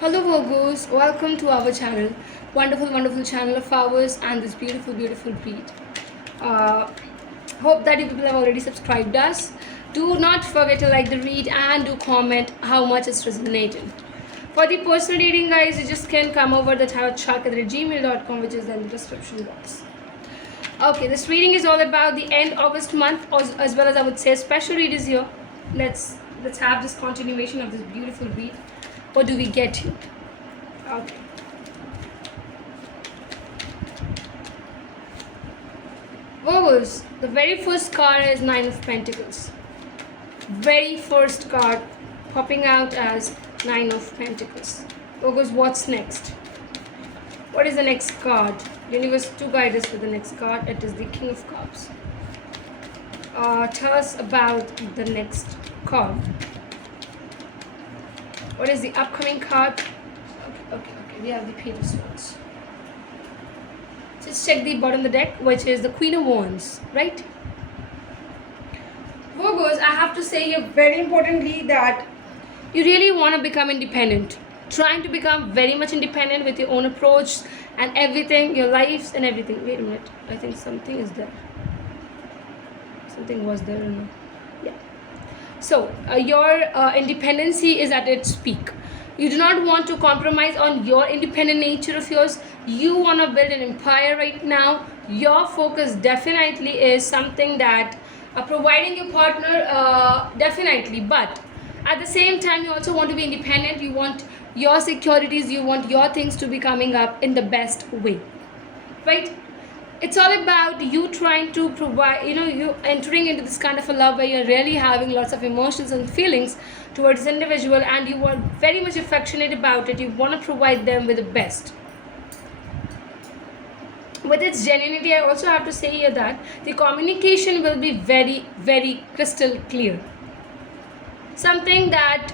Hello Virgos, welcome to our channel. Wonderful channel of ours and this beautiful breed. Uh, Hope that you people have already subscribed us. Do not forget to like the read and do comment how much it's resonating. For the personal reading guys, you just can come over the tarotchark@gmail.com, which is in the description box. Okay, this reading is all about the end August month, as well as I would say special read is here. Let's have this continuation of this beautiful read. What do we get here? Okay. Virgos, the very first card is Nine of Pentacles. Very first card popping out as Nine of Pentacles. Virgos, what's next? What is the next card? Universe to guide us for the next card. It is the King of Cups. Tell us about the next card. What is the upcoming card? Okay. We have the Page of Swords. Just check the bottom of the deck, which is the Queen of Wands, right? Virgos, I have to say here very importantly that you really want to become independent. Trying to become very much independent with your own approach and everything, your lives and everything. Wait a minute. I think something is there. Something was there or no? Yeah. So, your independency is at its peak. You do not want to compromise on your independent nature of yours. You want to build an empire right now. Your focus definitely is something that providing your partner, definitely. But at the same time, you also want to be independent. You want your securities, you want your things to be coming up in the best way. Right? It's all about you trying to provide, you entering into this kind of a love where you're really having lots of emotions and feelings towards this individual and you are very much affectionate about it. You want to provide them with the best. With its genuinity, I also have to say here that the communication will be very crystal clear. Something that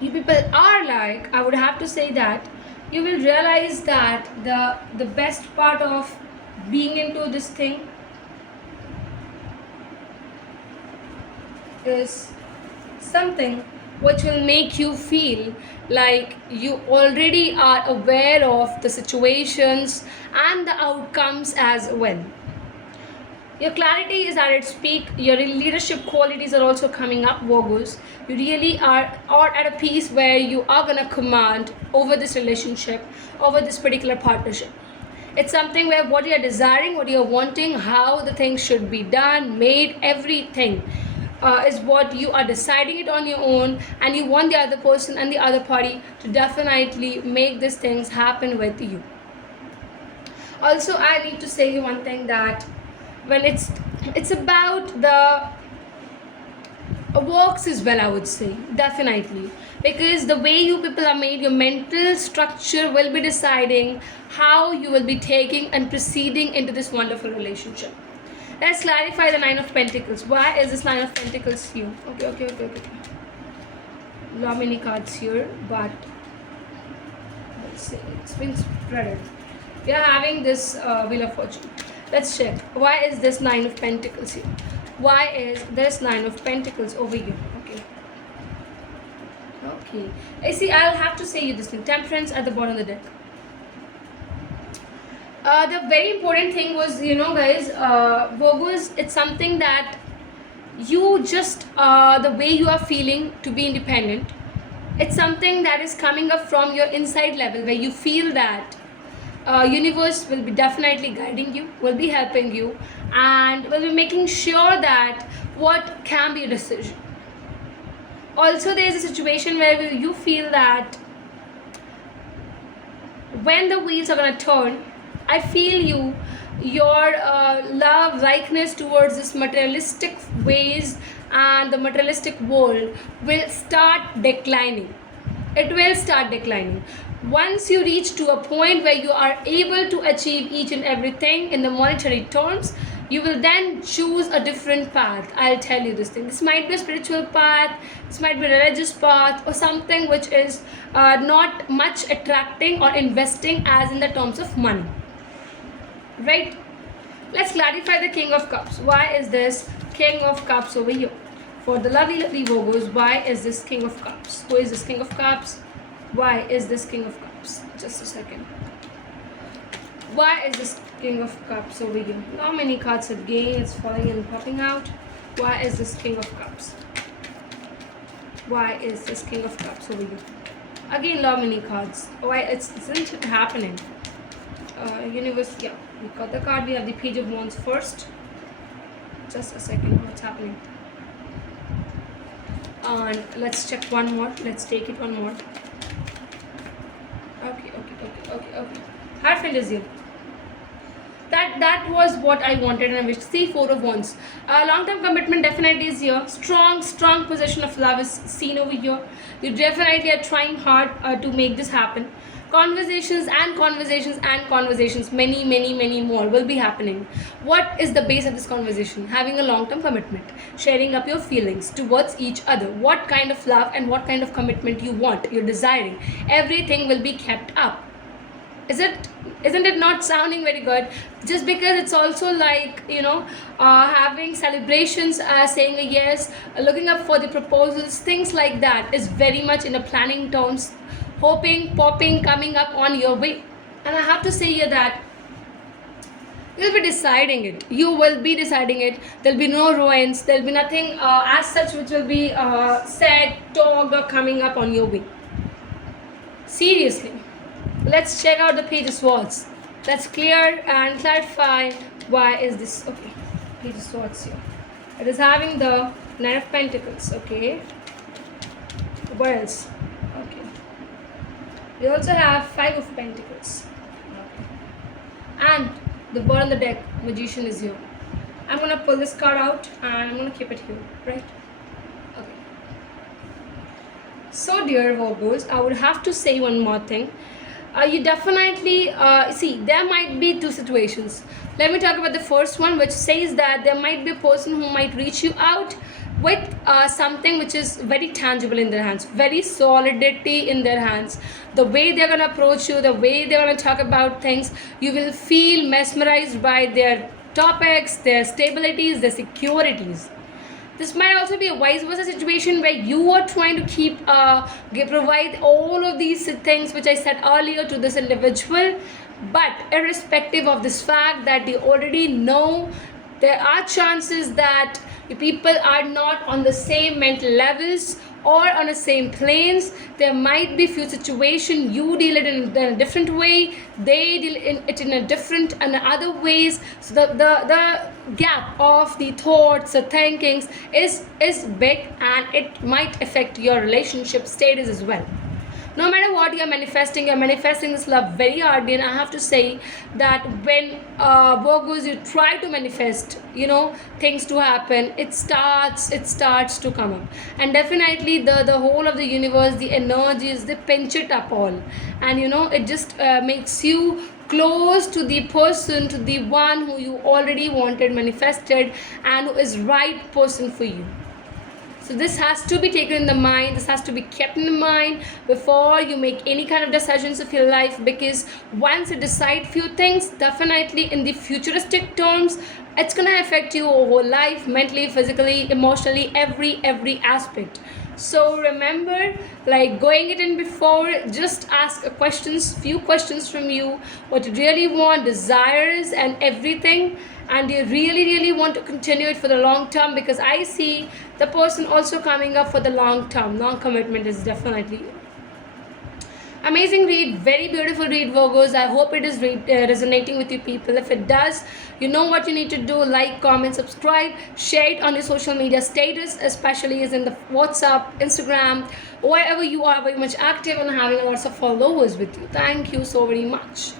you people are like, I would have to say that you will realize that the best part of being into this thing is something which will make you feel like you already are aware of the situations and the outcomes as well. Your clarity is at its peak. Your leadership qualities are also coming up, Virgos. You really are at a piece where you are going to command over this relationship, over this particular partnership. It's something where what you're desiring, what you're wanting, how the things should be done, made, everything is what you are deciding it on your own, and you want the other person and the other party to definitely make these things happen with you. Also, I need to say you one thing, that when it's about the works as well, I would say, definitely, because the way you people are made, your mental structure will be deciding how you will be taking and proceeding into this wonderful relationship. Let's clarify the Nine of Pentacles. Why is this Nine of Pentacles here? Okay. Not many cards here, but let's see, it's been spread. We are having this Wheel of Fortune. Let's check. Why is this Nine of Pentacles here? Why is this Nine of Pentacles over here? Okay. I see, I'll have to say you this thing. Temperance at the bottom of the deck. The very important thing was, guys, Virgos, it's something that you just, the way you are feeling to be independent, it's something that is coming up from your inside level, where you feel that universe will be definitely guiding you, will be helping you, and will be making sure that what can be a decision. Also, there is a situation where you feel that when the wheels are going to turn, I feel your love, likeness towards this materialistic ways and the materialistic world will start declining. It will start declining. Once you reach to a point where you are able to achieve each and everything in the monetary terms, you will then choose a different path. I'll tell you this thing. This might be a spiritual path, this might be a religious path, or something which is not much attracting or investing as in the terms of money. Right? Let's clarify the King of Cups. Why is this King of Cups over here? For the lovely Virgos, why is this King of Cups? Who is this King of Cups? Why is this King of Cups? Just a second. Why is this King of Cups over here? How many cards again? It's falling and popping out. Why is this King of Cups? Why is this King of Cups over here? Again, how many cards? Why isn't it happening? Universe, yeah. We got the card. We have the Page of Wands first. Just a second. What's happening? And let's check one more. Let's take it one more. Okay. Hierophant is here. That was what I wanted and I wished. See, Four of Wands. Long-term commitment definitely is here. Strong position of love is seen over here. You definitely are trying hard to make this happen. Conversations, many more will be happening. What is the base of this conversation? Having a long-term commitment, sharing up your feelings towards each other, what kind of love and what kind of commitment you want, you're desiring, everything will be kept up. Isn't it not sounding very good? Just because it's also like, having celebrations, saying a yes, looking up for the proposals, things like that is very much in a planning terms, hoping, popping, coming up on your way. And I have to say here that you'll be deciding it. You will be deciding it. There'll be no ruins. There'll be nothing as such which will be said, talked, or coming up on your way. Seriously. Let's check out the Page of Swords. Let's clear and clarify why is this. Okay, Page of Swords here. It is having the Nine of Pentacles. Okay. What else? Okay. We also have Five of Pentacles. Okay. And the bird on the deck, Magician, is here. I'm gonna pull this card out and I'm gonna keep it here, right? Okay. So, dear Virgos, I would have to say one more thing. You definitely see, there might be two situations. Let me talk about the first one, which says that there might be a person who might reach you out with something which is very tangible in their hands, very solidity in their hands. The way they're gonna approach you, the way they're gonna talk about things, you will feel mesmerized by their topics, their stabilities, their securities. This might also be a vice versa situation where you are trying to provide all of these things which I said earlier to this individual, but irrespective of this fact that you already know, there are chances that people are not on the same mental levels or on the same planes. There might be few situations you deal it in a different way, they deal it in a different and other ways. So the gap of the thoughts, the thinkings is big, and it might affect your relationship status as well. No matter what you're manifesting this love very hardly. And I have to say that when Virgos, you try to manifest things to happen, it starts to come up. And definitely the whole of the universe, the energies, they pinch it up all, and it just makes you close to the person, to the one who you already wanted manifested and who is right person for you. So this has to be taken in the mind, this has to be kept in the mind before you make any kind of decisions of your life, because once you decide few things, definitely in the futuristic terms, it's gonna affect your whole life, mentally, physically, emotionally, every aspect. So remember, like going it in before, just ask few questions from you, what you really want, desires and everything, and you really want to continue it for the long term, because I see the person also coming up for the long term. Long commitment is definitely amazing read, very beautiful read, Virgos. I hope it is resonating with you people. If it does, you know what you need to do: like, comment, subscribe, share it on your social media status, especially as in the WhatsApp, Instagram, wherever you are very much active and having lots of followers with you. Thank you so very much.